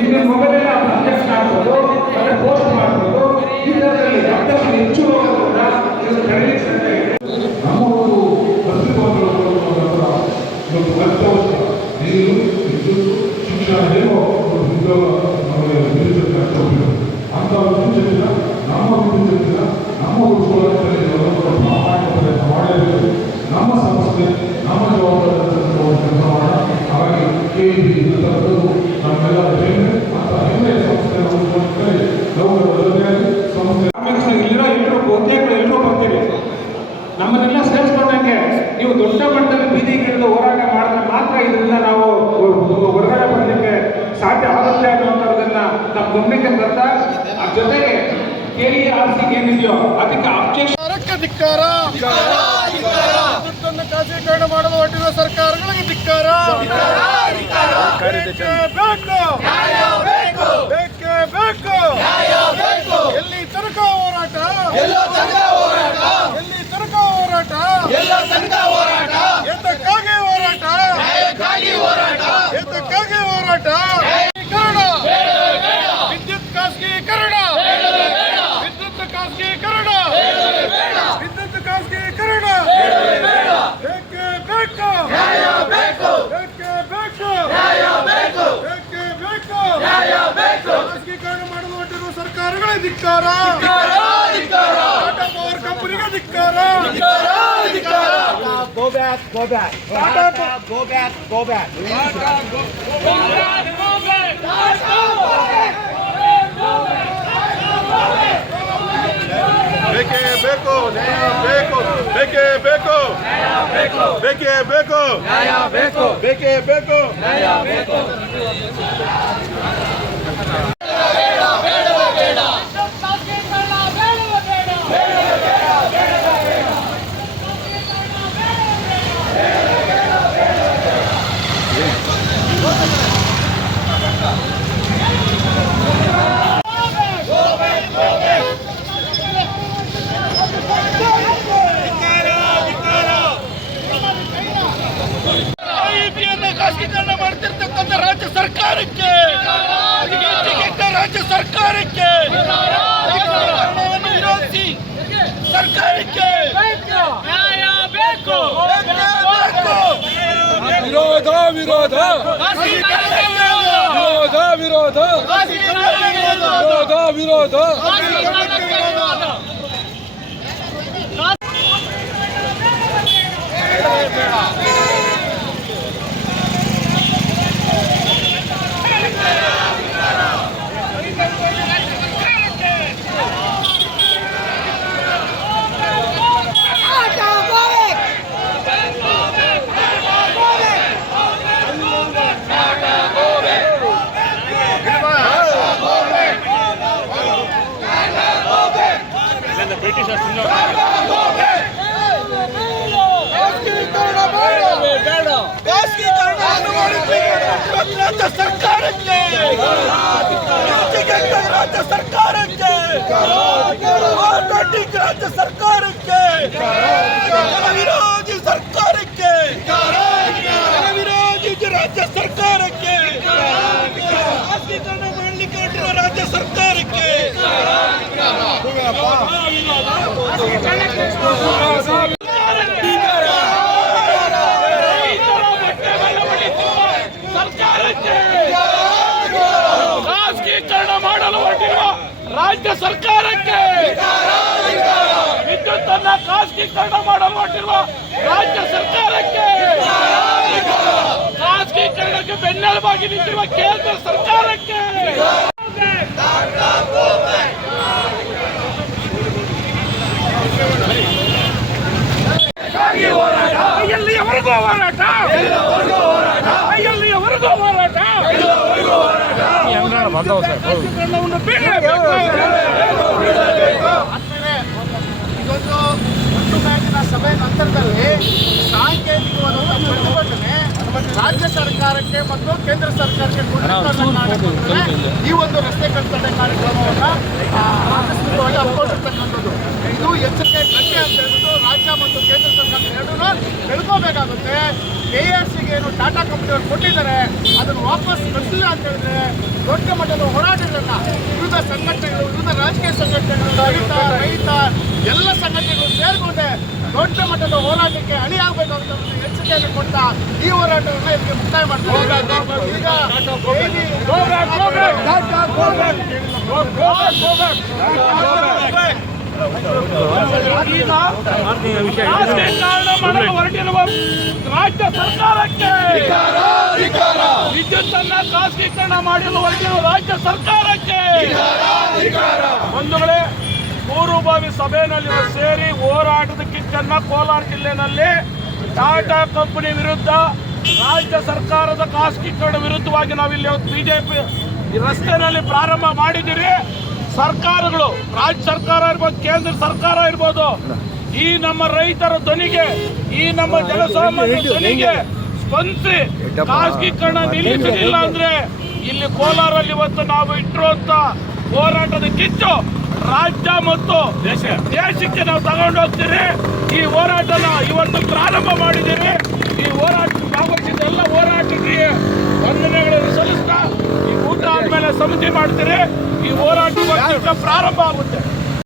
ಇಲ್ಲಿ mobile update ಮಾಡ್ಬೋದು, post ಮಾಡ್ಬೋದು. ಈ ಥರದಲ್ಲಿ ಮತ್ತಷ್ಟು ಹೆಚ್ಚು ಹೋಗೋದ್ರಿಂದ ಇದು ಕಡಿಮೆ ಸಂಖ್ಯೆ ಇದೆ. ನಮ್ಮ ಒಂದು ಪ್ರತಿಭಾವಂತರು ನೀರು, ವಿದ್ಯುತ್, ಶಿಕ್ಷಣ ಏನೋ ಉದ್ಯೋಗ ನಮಗೆ ವಿದ್ಯುತ್ ಅಗತ್ಯವಿದೆ. ಅಂತ ವಿದ್ಯುತ್ತಿನ ನಮ್ಮ ವಿದ್ಯುತ್ತಿನ ನಮ್ಮ ಉದ್ಯೋಗದಲ್ಲಿ ಪ್ರಾಮಾಣಿಕ ಪ್ರಯತ್ನ ಮಾಡಲೇಬೇಕು. ನಮ್ಮ ಸಂಸ್ಥೆ ನಮ್ಮ ಜವಾಬ್ದಾರಿ ಕೆಲಸ ಮಾಡೋಣ. ಹಾಗಾಗಿ KEB ನಮ್ಮೆಲ್ಲ ಹೆಮ್ಮೆ ಅಂತ ಹೆಮ್ಮೆಯ ಸಂಸ್ಥೆ ಸಂಸ್ಥೆ ಇಲ್ಲಿರೋ ಎಲ್ಲರೂ ಬಹುತೇಕ ಎಲ್ಲರೂ ಬರ್ತೀರಿ. ನಮ್ಮನ್ನೆಲ್ಲ ಸೇರಿಸ್ಕೊಂಡಂಗೆ ನೀವು ದೊಡ್ಡ ಮಟ್ಟದಲ್ಲಿ ಬೀದಿಗಿಳಿದು ಹೋರಾಟ ಮಾಡಿದ್ರೆ ಮಾತ್ರ ಇದರಿಂದ ನಾವು ಹೊರಗಡೆ ಬರಲಿಕ್ಕೆ ಸಾಧ್ಯ ಆಗುತ್ತೆ ಅನ್ನುವಂಥದ್ದನ್ನ ನಮ್ಮ ಗಮನಕ್ಕೆ ತಂದ. ಆ ಜೊತೆಗೆ KERC ಏನಿದೆಯೋ ಅದಕ್ಕೆ ಅಬ್ಜೆಕ್ಷನ್ ಧಿಕ್ಕಾರ, ದುಡ್ಡನ್ನು ಖಾಸಗೀಕರಣ ಮಾಡಲು ಹೊರಟಿರುವ ಸರ್ಕಾರಗಳಿಗೆ ಧಿಕ್ಕಾರ. ಬೇಕೇ ಬೇಕು. ಎಲ್ಲಿ ತನಕ ಹೋರಾಟ? ಎಲ್ಲಿ ತನಕ ಹೋರಾಟ? ಎದಕ್ಕಾಗಿ ಹೋರಾಟ? ಎದಕ್ಕಾಗಿ ಹೋರಾಟ? ವಿದ್ಯುತ್ ಖಾಸಗೀಕರಣ, ವಿದ್ಯುತ್ ಖಾಸಗೀಕರಣ, ವಿದ್ಯುತ್ ಖಾಸಗೀಕರಣ. ಬೇಕೇ ಬೇಕು. ಖಾಸಗೀಕರಣ ಮಾಡಲು ಹೊರಟಿರುವ ಸರ್ಕಾರಗಳೇ ಧಿಕ್ಕಾರ. ಟಾಟಾ ಪವರ್ ಕಂಪನಿಗೆ ಧಿಕ್ಕಾರ. Go back. ಬೇಕೇ ಬೇಕು. ಖಾಸಗೀಕರಣ ಮಾಡ್ತಿರ್ತಕ್ಕಂಥ ರಾಜ್ಯ ಸರ್ಕಾರಕ್ಕೆ, ರಾಜ್ಯ ಸರ್ಕಾರಕ್ಕೆ, ವಿರೋಧಿಸಿ ಸರ್ಕಾರಕ್ಕೆ ನ್ಯಾಯ ಬೇಕು. ವಿರೋಧ. ರಾಜ್ಯ ಸರ್ಕಾರಕ್ಕೆ, ರಾಜ್ಯ ಸರ್ಕಾರಕ್ಕೆ, ರಾಜ್ಯ ಸರ್ಕಾರಕ್ಕೆ, ವಿರೋಧಿ ಸರ್ಕಾರಕ್ಕೆ, ವಿರೋಧಿ ರಾಜ್ಯ ಸರ್ಕಾರಕ್ಕೆ, ಖಾಸಗೀಕರಣ ಮಾಡಲಿಕ್ಕೆ ಹೊರಟಿರುವ ರಾಜ್ಯ ಸರ್ಕಾರಕ್ಕೆ ಖಾಸಗೀಕರಣ ಮಾಡಲು ಹೊರಟಿರುವ ರಾಜ್ಯ ಸರ್ಕಾರಕ್ಕೆ, ವಿದ್ಯುತ್ ಅನ್ನ ಖಾಸಗೀಕರಣ ಮಾಡಲು ಹೊರಟಿರುವ ರಾಜ್ಯ ಸರ್ಕಾರಕ್ಕೆ, ಖಾಸಗೀಕರಣಕ್ಕೆ ಬೆನ್ನೆಲುಬಾಗಿ ನಿಂತಿರುವ ಕೇಂದ್ರ ಸರ್ಕಾರಕ್ಕೆ ಎಲ್ಲಿಯವರೆಗೂ ಹೋರಾಟ? ಎಲ್ಲಿಯವರೆಗೂ ಹೋರಾಟ? ಇದೊಂದು ಒಂದು ಬ್ಯಾಂಕಿನ ಸಭೆ ನಂತರದಲ್ಲಿ ಸಾಂಕೇತಿಕವಾದ ಪ್ರತಿಭಟನೆ ರಾಜ್ಯ ಸರ್ಕಾರಕ್ಕೆ ಮತ್ತು ಕೇಂದ್ರ ಸರ್ಕಾರಕ್ಕೆ ಈ ಒಂದು ರಸ್ತೆ ಕಟ್ಟಡ ಕಾರ್ಯಕ್ರಮವನ್ನು ಆಕಸ್ಮಿಕವಾಗಿ ಹಮ್ಮಿಕೊಂಡಿರ್ತಕ್ಕಂಥದ್ದು. ಇದು ಎಚ್ಚರಿಕೆ ಗಂಟೆ ಅಂತ ಹೇಳ್ಬಿಟ್ಟು ರಾಜ್ಯ ಮತ್ತು ಕೇಂದ್ರ ಸರ್ಕಾರ ಎರಡೂ ತಿಳ್ಕೋಬೇಕಾಗುತ್ತೆ. KRCಗೆ ಏನು ಟಾಟಾ ಕಂಪನಿಯವರು ಕೊಟ್ಟಿದ್ದಾರೆ ಅದನ್ನು ವಾಪಸ್ ಕಳಿಸಿಲ್ಲ ಅಂತ ಹೇಳಿದ್ರೆ ದೊಡ್ಡ ಮಟ್ಟದ ಹೋರಾಟಗಳನ್ನ ವಿವಿಧ ಸಂಘಟನೆಗಳು, ವಿವಿಧ ರಾಜಕೀಯ ಸಂಘಟನೆಗಳು, ರೈತ ಎಲ್ಲ ಸಂಘಟನೆಗಳು ಸೇರಿಕೊಂಡೆ ದೊಡ್ಡ ಮಟ್ಟದ ಹೋರಾಟಕ್ಕೆ ಅಣಿಯಾಗಬೇಕಾಗುತ್ತೆ ಅನ್ನೋ ಎಚ್ಚರಿಕೆಯನ್ನು ಕೊಡ್ತಾ ಈ ಹೋರಾಟವನ್ನು ಇದಕ್ಕೆ ಮುಕ್ತಾಯ ಮಾಡ್ತಾರೆ. ಹೊರಟಿರುವ ರಾಜ್ಯ ಸರ್ಕಾರಕ್ಕೆ, ವಿದ್ಯುತ್ತನ್ನ ಖಾಸಗೀಕರಣ ಮಾಡಲು ಹೊರಟಿರುವ ರಾಜ್ಯ ಸರ್ಕಾರಕ್ಕೆ ಬಂಧುಗಳೇ, ಪೂರ್ವಭಾವಿ ಸಭೆಯಲ್ಲಿ ಸೇರಿ ಹೋರಾಟದ ಕಿಚ್ಚನ್ನ ಕೋಲಾರ ಜಿಲ್ಲೆಯಲ್ಲಿ ಟಾಟಾ ಕಂಪನಿ ವಿರುದ್ಧ ರಾಜ್ಯ ಸರ್ಕಾರದ ಖಾಸಗೀಕರಣ ವಿರುದ್ಧವಾಗಿ ನಾವಿಲ್ಲಿ ಬಿಜೆಪಿ ರಸ್ತೆಯಲ್ಲಿ ಪ್ರಾರಂಭ ಮಾಡಿದ್ದೀರಿ. ಸರ್ಕಾರಗಳು, ರಾಜ್ಯ ಸರ್ಕಾರ ಇರ್ಬೋದು, ಕೇಂದ್ರ ಸರ್ಕಾರ ಇರ್ಬೋದು, ಈ ನಮ್ಮ ರೈತರ ಧ್ವನಿಗೆ, ಈ ನಮ್ಮ ಜನಸಾಮಾನ್ಯ ಧ್ವನಿಗೆ ಸ್ಪಂದಿಸಿ ಖಾಸಗೀಕರಣ ನಿಲ್ಲಿಸಲಿಲ್ಲ ಅಂದ್ರೆ ಇಲ್ಲಿ ಕೋಲಾರಲ್ಲಿ ಇವತ್ತು ನಾವು ಇಟ್ಟಿರುವಂತ ಹೋರಾಟದ ಕಿಚ್ಚು ರಾಜ್ಯ ಮತ್ತು ದೇಶಕ್ಕೆ ನಾವು ತಗೊಂಡು ಹೋಗ್ತೀರಿ. ಈ ಹೋರಾಟನ ಇವತ್ತು ಪ್ರಾರಂಭ ಮಾಡಿದ್ದೀರಿ. ಈ ಹೋರಾಟ ಭಾಗವಹಿಸಿದ ಎಲ್ಲ ಹೋರಾಟಕ್ಕೆ ವಂದನೆಗಳನ್ನು ಸಲ್ಲಿಸ್ತಾ ಈ ಊಟ ಆದ್ಮೇಲೆ ಸಮಿತಿ ಮಾಡ್ತೀರಿ. ಈ ಹೋರಾಟ ಪ್ರಾರಂಭ ಆಗುತ್ತೆ.